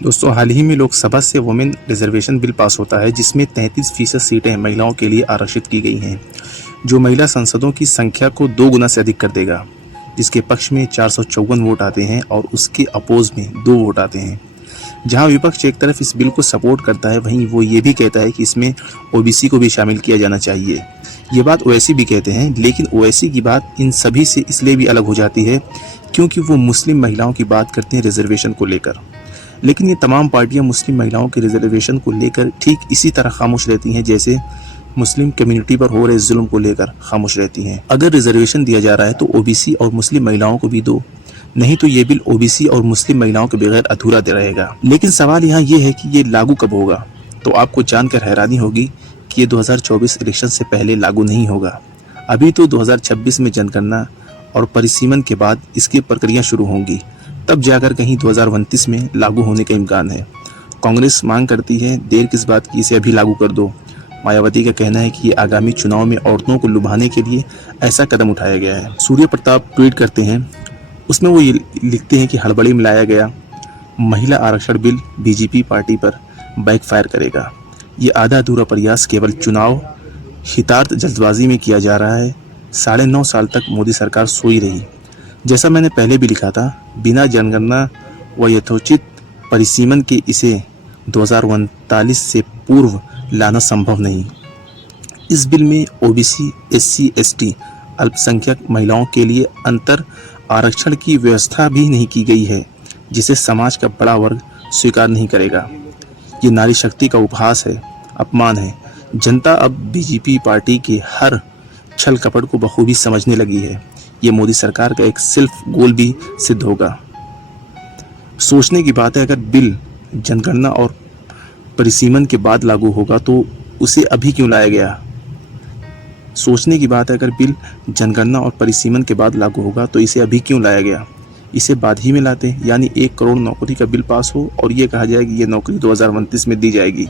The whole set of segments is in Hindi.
दोस्तों, हाल ही में लोकसभा से वुमेन रिजर्वेशन बिल पास होता है जिसमें 33% सीटें महिलाओं के लिए आरक्षित की गई हैं, जो महिला सांसदों की संख्या को 2 गुना से अधिक कर देगा। जिसके पक्ष में 454 वोट आते हैं और उसके अपोज में 2 वोट आते हैं। जहां विपक्ष एक तरफ इस बिल को सपोर्ट करता है, वहीं वो ये भी कहता है कि इसमें ओबीसी को भी शामिल किया जाना चाहिए। ये बात ओवैसी भी कहते हैं, लेकिन ओवैसी की बात इन सभी से इसलिए भी अलग हो जाती है क्योंकि वो मुस्लिम महिलाओं की बात करते हैं रिजर्वेशन को लेकर। लेकिन ये तमाम पार्टियां मुस्लिम महिलाओं के रिजर्वेशन को लेकर ठीक इसी तरह खामोश रहती हैं जैसे मुस्लिम कम्युनिटी पर हो रहे जुल्म को लेकर खामोश रहती हैं। अगर रिजर्वेशन दिया जा रहा है तो ओबीसी और मुस्लिम महिलाओं को भी दो, नहीं तो ये बिल ओबीसी और मुस्लिम महिलाओं के बगैर अधूरा दे रहेगा। लेकिन सवाल यहाँ ये है कि ये लागू कब होगा। तो आपको जानकर हैरानी होगी कि ये 2024 इलेक्शन से पहले लागू नहीं होगा। अभी तो 2026 में जनगणना और परिसीमन के बाद इसकी प्रक्रिया शुरू होंगी, तब जाकर कहीं 2029 में लागू होने का इम्कान है। कांग्रेस मांग करती है देर किस बात की, इसे अभी लागू कर दो। मायावती का कहना है कि ये आगामी चुनाव में औरतों को लुभाने के लिए ऐसा कदम उठाया गया है। सूर्य प्रताप ट्वीट करते हैं, उसमें वो ये लिखते हैं कि हड़बड़ी में लाया गया महिला आरक्षण बिल बीजेपी पार्टी पर बैकफायर करेगा। ये आधा अधूरा प्रयास केवल चुनाव हितार्थ जल्दबाजी में किया जा रहा है। 9.5 साल तक मोदी सरकार सोई रही। जैसा मैंने पहले भी लिखा था, बिना जनगणना व यथोचित परिसीमन के इसे 2039 से पूर्व लाना संभव नहीं। इस बिल में ओबीसी, एससी, एसटी, अल्पसंख्यक महिलाओं के लिए अंतर आरक्षण की व्यवस्था भी नहीं की गई है, जिसे समाज का बड़ा वर्ग स्वीकार नहीं करेगा। ये नारी शक्ति का उपहास है, अपमान है। जनता अब बीजेपी पार्टी के हर छल कपट को बखूबी समझने लगी है। ये मोदी सरकार का एक सेल्फ गोल भी सिद्ध होगा। सोचने की बात है, अगर बिल जनगणना और परिसीमन के बाद लागू होगा तो उसे अभी क्यों लाया गया। सोचने की बात है, अगर बिल जनगणना और परिसीमन के बाद लागू होगा तो इसे अभी क्यों लाया गया। इसे बाद ही में लाते, यानी 1 करोड़ नौकरी का बिल पास हो और ये कहा जाए कि ये नौकरी 2029 में दी जाएगी,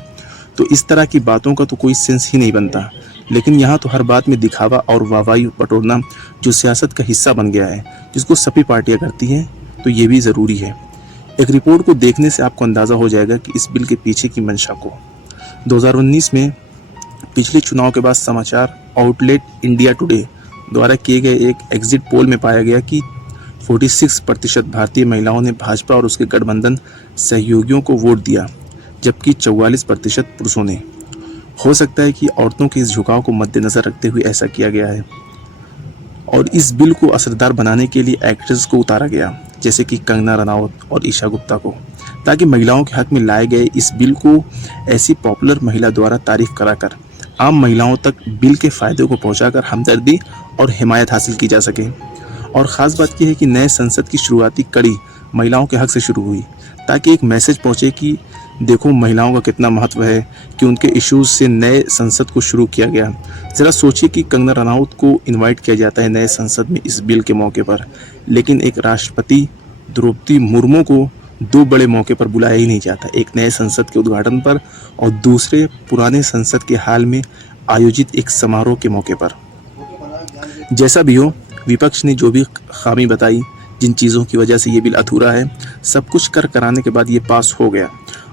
तो इस तरह की बातों का तो कोई सेंस ही नहीं बनता। लेकिन यहाँ तो हर बात में दिखावा और वाहवाही बटोरना जो सियासत का हिस्सा बन गया है, जिसको सभी पार्टियां करती हैं, तो ये भी ज़रूरी है। एक रिपोर्ट को देखने से आपको अंदाज़ा हो जाएगा कि इस बिल के पीछे की मंशा को। 2019 में पिछले चुनाव के बाद समाचार आउटलेट इंडिया टुडे द्वारा किए गए एक एग्जिट पोल में पाया गया कि 46% भारतीय महिलाओं ने भाजपा और उसके गठबंधन सहयोगियों को वोट दिया, जबकि 44% पुरुषों ने। हो सकता है कि औरतों के इस झुकाव को मद्देनजर रखते हुए ऐसा किया गया है और इस बिल को असरदार बनाने के लिए एक्ट्रेस को उतारा गया, जैसे कि कंगना रनावत और ईशा गुप्ता को, ताकि महिलाओं के हक में लाए गए इस बिल को ऐसी पॉपुलर महिला द्वारा तारीफ कराकर आम महिलाओं तक बिल के फायदे को पहुंचाकर हमदर्दी और हिमायत हासिल की जा सके। और ख़ास बात यह है कि नए संसद की शुरुआती कड़ी महिलाओं के हक से शुरू हुई, ताकि एक मैसेज पहुंचे कि देखो महिलाओं का कितना महत्व है, कि उनके इश्यूज से नए संसद को शुरू किया गया। ज़रा सोचिए कि कंगना रनावत को इनवाइट किया जाता है नए संसद में इस बिल के मौके पर, लेकिन एक राष्ट्रपति द्रौपदी मुर्मू को 2 बड़े मौके पर बुलाया ही नहीं जाता, एक नए संसद के उद्घाटन पर और दूसरे पुराने संसद के हाल में आयोजित एक समारोह के मौके पर। जैसा भी हो, विपक्ष ने जो भी खामी बताई, जिन चीज़ों की वजह से ये बिल अधूरा है, सब कुछ कराने के बाद ये पास हो गया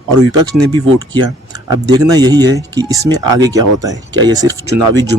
और विपक्ष ने भी वोट किया। अब देखना यही है कि इसमें आगे क्या होता है। क्या ये सिर्फ चुनावी जुमला